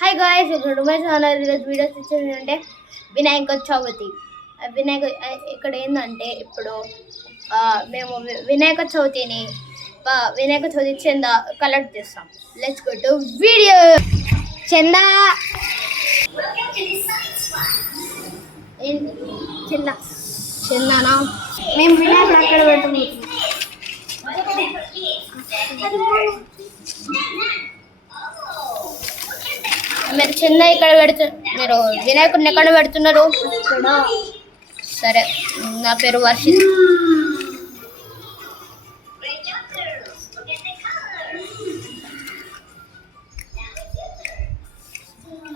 Hi guys, ఇప్పుడు my channel ఈరోజు videos ఇచ్చేది అంటే వినాయక చవితి. ఇక్కడ ఏంటంటే ఇప్పుడు మేము వినాయక చవితిని చందా కలెక్ట్ చేస్తాం. Let's go to video. చందా చందానా మేము వినాయకుడు అక్కడ పెడుతున్నాం. మీరు చిన్న ఇక్కడ మీరు వినాయకుడిని ఎక్కడ పెడుతున్నారు? సరే, నా పేరు వర్షిత్.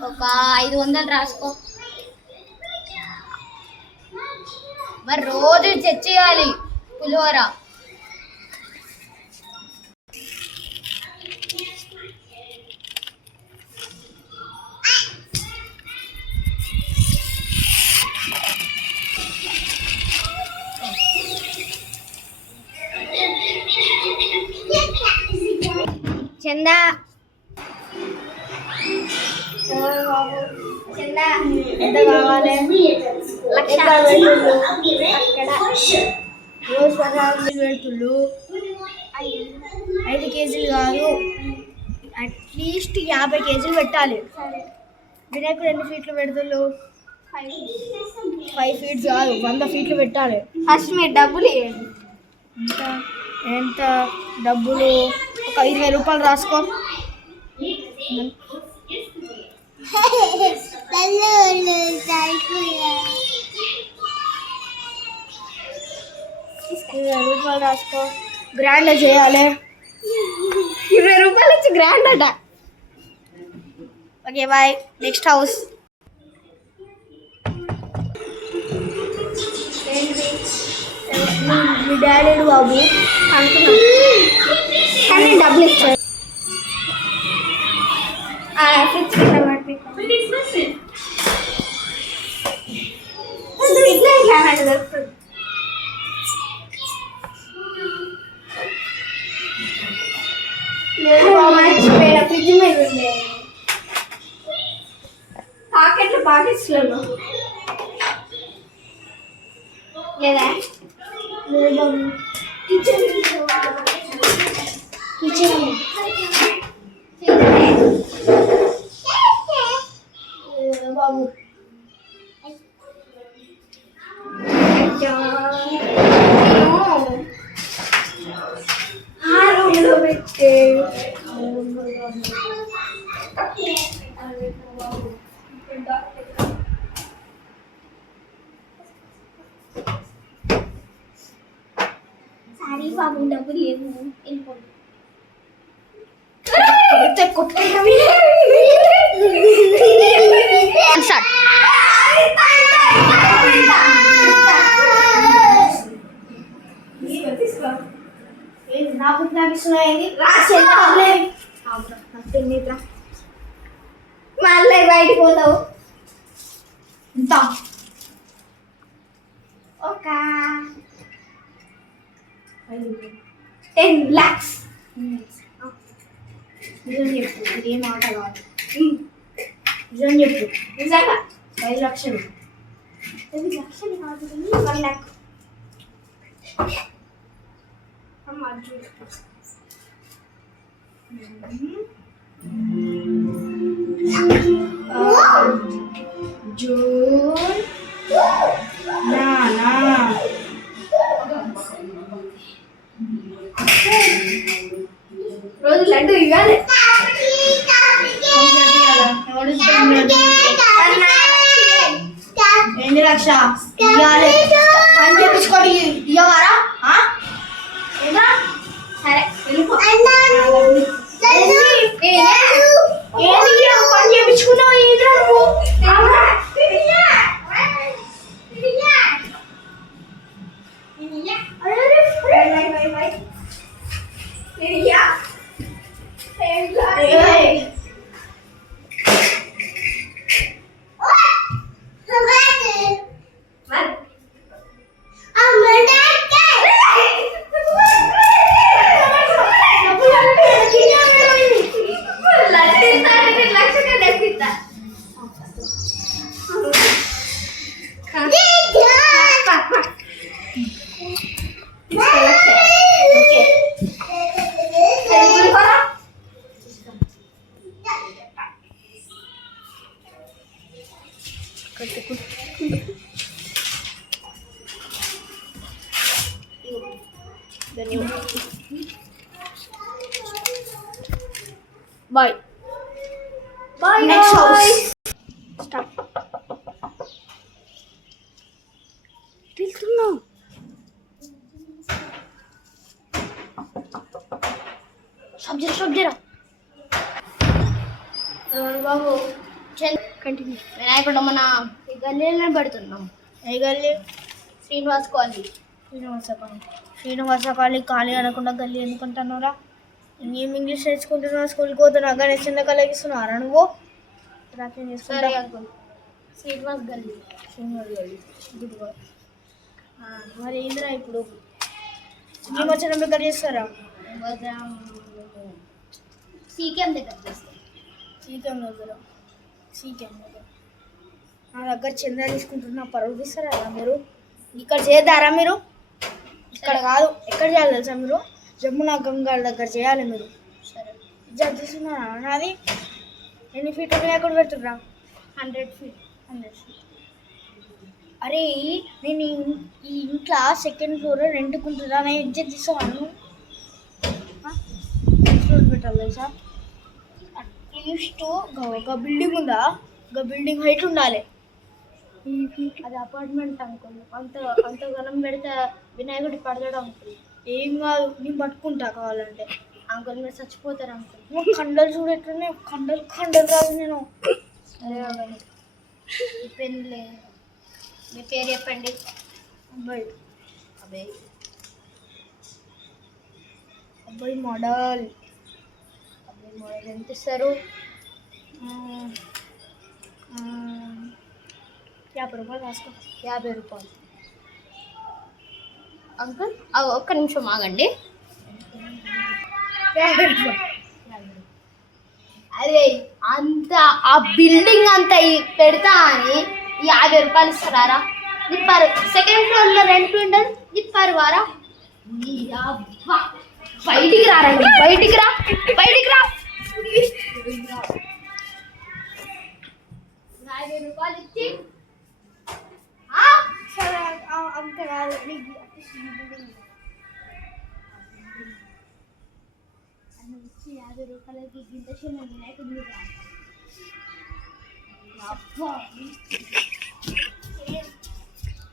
ఒక 500 రాసుకో. మరి రోజు తెచ్చేయాలి పులిహోర. చందా ఎంత కావాలి? 5 కేజీలు కాదు, అట్లీస్ట్ 50 కేజీలు పెట్టాలి. వినాయకుడు ఎన్ని ఫీట్లు పెడుతుళ్ళు? 5 ఫీట్స్ కాదు, 100 ఫీట్లు పెట్టాలి. ఫస్ట్ మీరు డబ్బులు ఇవ్వండి. ఎంత డబ్బులు? ఒక 20 రూపాయలు రాసుకో. 20 రూపాయలు రాసుకో. గ్రాండ్ చేయాలి. 20 రూపాయలు ఇచ్చి గ్రాండ్ అట. Okay boy. Next house. మీ డాడీ బాబు అనుకున్నాం కానీ డబ్బులు ఇచ్చారు. ఫ్రిడ్జ్ మీద ఉండే పాకెట్స్లో లేదా కిచెన్ బాబు రూమ్లో పెట్టే సారీ బాబు, డబ్బులు లేదు, వెళ్ళిపోండి. నాకు అనిపిస్తున్నాయి మళ్ళీ బయటికి పోతావు. ఇంత ఒక 10 lakhs. నిజం చెప్పు, ఇదేం ఆట కాదు. నిజం చెప్పు. నిజంగా 5 లక్షలు. 5 లక్షలు కాదు, 1 lakh. జూన్ నానా రోజు లడ్డు ఇవ్వాలి. ఎన్ని లక్ష ఇవ్వాలి? పని చేపించుకొని ఇవ్వరా? సరే వెళ్ళిపో. Bye bye next house stop. వెళ్తున్నాం. సబ్జెరా బాబు కంటిన్యూ. వినాయకుడు మన ఈ గల్లీలోనే పెడుతున్నాం. ఏ గల్లీ? శ్రీనివాస్ కాలనీ. శ్రీనివాస కాలనీ ఖాళీ అనకుండా గల్లీ ఎందుకుంటున్నారా? ఇంకేం ఇంగ్లీష్ నేర్చుకుంటున్నావు? స్కూల్కి పోతున్నావు కానీ చిన్న కలిగిస్తున్నారా నువ్వు? రాకేం సరే చేసుకుంటా? అంకుల్ శ్రీనివాస్ గల్లీ. శ్రీనివాస్ గల్లీ గుడ్ బాయ్. మరి ఏందిరా ఇప్పుడు మేము వచ్చిన దగ్గర చేస్తారా? సీకేఎం దగ్గర చేస్తాం. సీకేం దగ్గర నా దగ్గర చందా తీసుకుంటున్నా పరువు తీస్తారా మీరు? ఇక్కడ చేద్దారా మీరు? ఇక్కడ కాదు, ఎక్కడ చేయాలి తెలుసా మీరు? జమునా గంగాల దగ్గర చేయాలి మీరు. సరే ఇజ్జత్ తీసుకున్నారా నాది? ఎన్ని ఫీట్ ఎక్కడ పెడుతుర్రా? 100 feet. అరే నేను ఈ ఇంట్లో సెకండ్ ఫ్లోర్ రెంట్కుంటున్నా, నేను ఇజ్జత్ తీసుకోను. ఫ్లోర్ పెట్టాలి తెలుసా? అట్లీస్ట్ ఒక బిల్డింగ్ ఉందా, ఒక బిల్డింగ్ హైట్ ఉండాలి. అది అపార్ట్మెంట్ అంకుల్. అంత గలం పెడితే వినాయకుడి పడతాడు అంకుల్. ఏం కాదు, నేను పట్టుకుంటా కావాలంటే. అంకుల్ మీరు చచ్చిపోతారు అంకుల్. నువ్వు కండలు చూడు ఎట్లున్నాయి, కండలు రాదు నేను. సరే అవ్వండి. మీ పెళ్ళి మీ పేరు చెప్పండి. అబ్బాయి అబ్బాయి అబ్బాయి మోడల్ అబ్బాయి మోడల్ ఎంత ఇస్తారు? 50 రూపాయలు రాసుకో. 50 రూపాయలు. అంకుల్ ఒక్క నిమిషం ఆగండి. 50 రూపాయలు. అదే అంత ఆ బిల్డింగ్ అంతా పెడతా అని 50 రూపాయలు ఇస్తారా? నిప్పారు సెకండ్ ఫ్లోర్లో రెంట్ ఉండదు. నిప్పారు వారా బయటికి రారండి. బయటికి రా 50 రూపాయలు ఇచ్చి సరే అంత కాదు, నీకు అట్లీస్ట్ ఈ బిల్డింగ్ 50 రూపాయలకి గింత చిన్న వినాయకుడు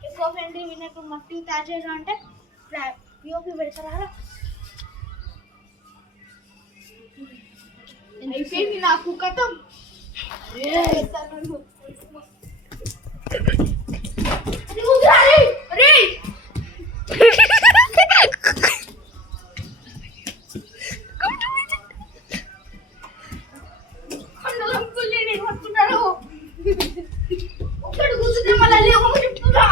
ఎక్కువ ఫ్రెండ్ వినాయకుడు మట్టి తయారు చేయడం అంటే పిఓపి పెడతారా? అయిపోయింది నాకు కథం. ఒక్కడు కూర్చుంటే మళ్ళీ చెప్తున్నా.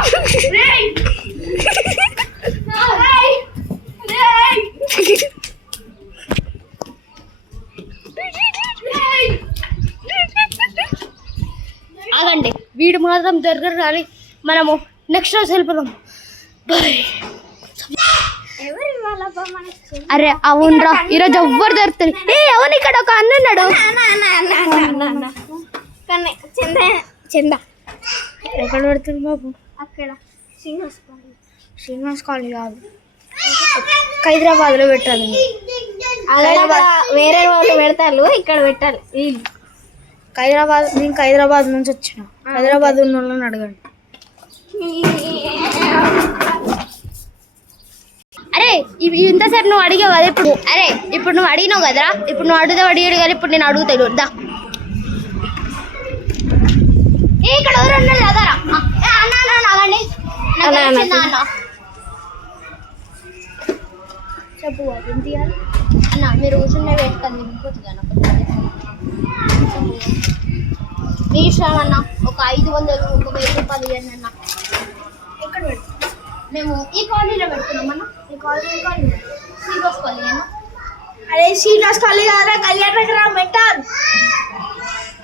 ఆగండి, వీడు మాత్రం దగ్గర రాలి. మనము నెక్స్ట్ రోజు వెళ్ళిపోదాం. బాయ్. ఎవరు ఇవ్వాలబ్బా మనకి? అరే అవునరా, ఈరోజు ఎవ్వరు దొరుకుతుంది. అవును ఇక్కడ ఒక అన్న ఉన్నాడు. కానీ చందా ఎక్కడ పెడుతుంది బాబు? అక్కడ శ్రీనివాస్ కాలనీ కాదు, హైదరాబాద్లో పెట్టాలి. వేరే వాళ్ళు పెడతారు, ఇక్కడ పెట్టాలి. నేను హైదరాబాద్ నుంచి వచ్చిన. హైదరాబాద్ ఉన్న వాళ్ళని అడగండి. అరే ఇంతసేపు నువ్వు అడిగావు కదా ఇప్పుడు. అరే ఇప్పుడు నువ్వు అడిగినావు కదరా, ఇప్పుడు నువ్వు అడిగాడు కదా, ఇప్పుడు నేను అడుగుతాడు. దా ఇక్కడ ఎవరు ఉన్నారు కదరా? అనండి అన్న చెప్పు బాబు, ఏం తీయాలి? అన్న మీరు కూర్చున్న పెట్టుకొని వెళ్ళిపోతుంది అన్న. మీ ఇష్టం అన్న. ఒక 500 ఒక 1000 రూపాయలు ఇవ్వండి అన్న. ఎక్కడ పెట్టు? మేము ఈ కాలనీలో పెడుతున్నాం అన్న. ఈ కాలనీ శ్రీనివాస్ కాలనీ అన్న. అరే శ్రీనివాస్ కాలనీ కాదురా, కళ్యాణ్ నగర్ మెట్టాల్.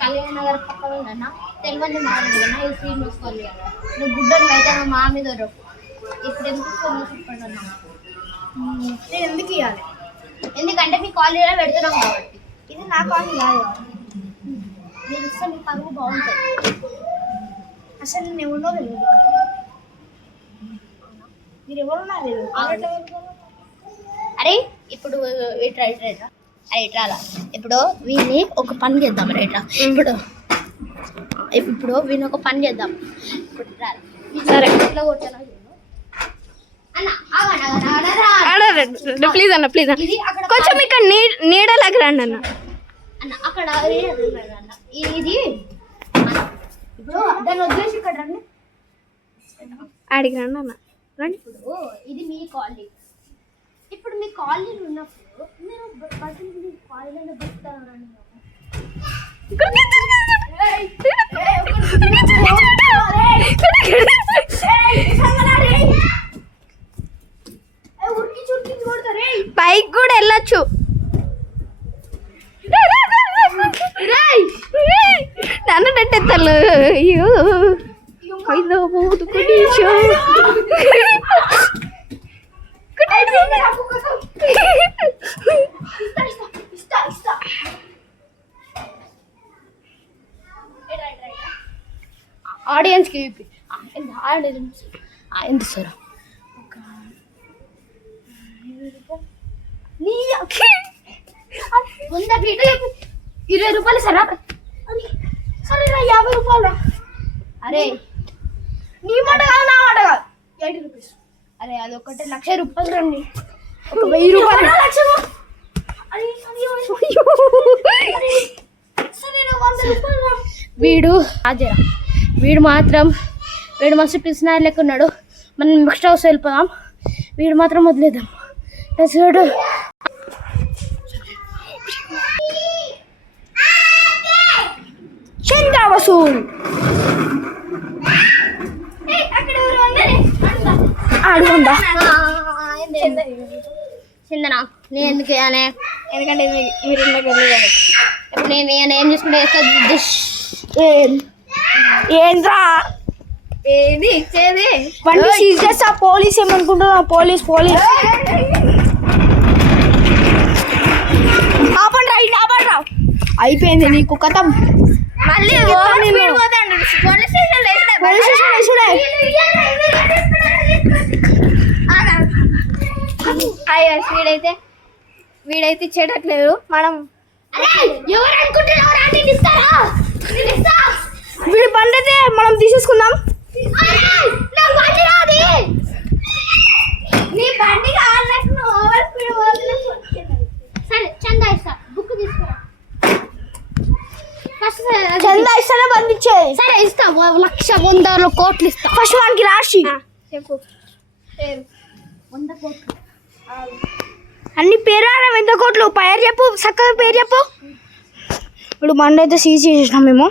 కళ్యాణ్ నగర్ పక్కన ఉందన్న. తెలియని మాట్లాడన్నా ఇది శ్రీనివాస్ కాలనీ అన్న. నువ్వు గుడ్డలు అయితే మా మీద ఇప్పుడు ఎందుకు చెప్పండి అన్న. నేను ఎందుకు ఇవ్వాలి? ఎందుకంటే మీ కాలనీలో పెడుతున్నాం కాబట్టి. ఇది నా కాలనీ కాదు. మీరు ఇస్తే మీ పరువు బాగుంటుంది. అసలు నేను ఎవరినో తెలియదు. మీరు ఎవరున్నా తెలియదు. అరే ఇప్పుడు ఇట్రా అరే ఇట్రాలా. ఇప్పుడు వీని ఒక పని చేద్దాం రేట్రా. ఇప్పుడు వీని ఒక పని చేద్దాం. ఇప్పుడు ఇట్రాలా. సరే ఎట్లా కొట్టానో చూడు. అన్న ప్లీజ్ అన్న ప్లీజ్ ఇది అక్కడ కొంచెం ఇక్కడ నీడలాగా రండి అన్న. అన్న అక్కడ అన్న ఇది ఇప్పుడు దాన్ని వదిలేసి ఇక్కడ రండి. ఆడికి రండి అన్న రండి. ఇప్పుడు ఇది మీ కాలనీ. ఇప్పుడు మీ కాలనీలో ఉన్నప్పుడు మీరు బట్టలు మీ కాలనీలో బతుకుతారు రండి. పైకి కూడా వెళ్ళొచ్చు. నన్ను నెట్టెత్తాను. అయ్యో ఐదో మూడు ఆడియన్స్కి ఎంత సార్ ₹20 సరే సరేరా 50 రూపాయలు. అరే నీ మాట కాదు నా మాట కాదు. ₹80. అరే అది ఒకటి ₹1,00,000 రండి. ఒక ₹1000. వీడు మాత్రం మస్తు పిసినారు లెక్క ఉన్నాడు. మనం నెక్స్ట్ హౌస్ వెళ్ళిపోదాం. వీడు మాత్రం వదిలేద్దాం. చూడు చందా వసూల్ అడుగుందా చిందనా నేను ఎందుకు వేయాలి? ఎందుకంటే మీరు ఇప్పుడు నేను ఏం చేసుకుంటే ఏంద్రా ఏది ఇచ్చేది బండి సీజ్ చేస్తా. పోలీస్ ఏమనుకుంటున్నా? పోలీస్ ఆపండి రా. అయిపోయింది నీకు కథం. మళ్ళీ పోలీస్ స్టేషన్ వీడైతే ఇచ్చేటట్లేదు. మనం వీడి బండి అయితే మనం తీసేసుకుందాం. సరే చందా ఇస్తా. బుక్ తీసుకురా. ఫస్ట్ చందా ఇస్తానే బండి ఇచ్చేది. సరే ఇస్తా. 1,00,000 కోట్లు ఇస్తా. ఫస్ట్ వానికి రాసి చెప్పు 100 కోట్లు. అన్ని పేరారా 100 కోట్లు. పేరు చెప్పు, చక్కగా పేరు చెప్పు. ఇప్పుడు బండి అయితే సీజ్ చేసేసినాం మేము.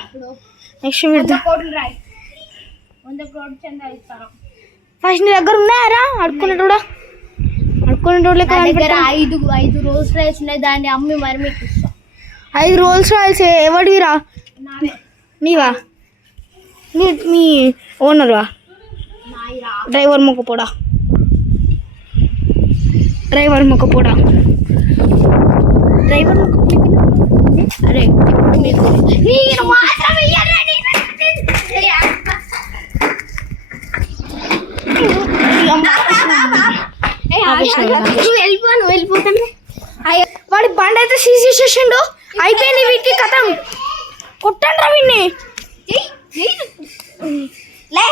నెక్స్ట్ 100 కోట్లు రాయి. 100 కోట్లు చందా ఇస్తాను. ఫస్ట్ నీ దగ్గర ఉన్నాయారా అడుక్కునేటోడు లెక్క? దగ్గర 5 రోల్స్ రైస్ ఉన్నాయి. దాన్ని అమ్మి మరి మీకు ఇస్తా. 5 రోల్స్ రాయిల్స్ ఎవడివిరా? నావే. నీవా? మీ ఓనర్వా? నాయిరా. డ్రైవర్ మొక్కపోడా. అరే మీకు నేను మాత్రం వెళ్ళిపోతాను. వాడి బండి అయితే సీజ్ చేసేసిండు. అయిపోయింది వీటికి కథం. కొట్టండి రా వీడిని. లే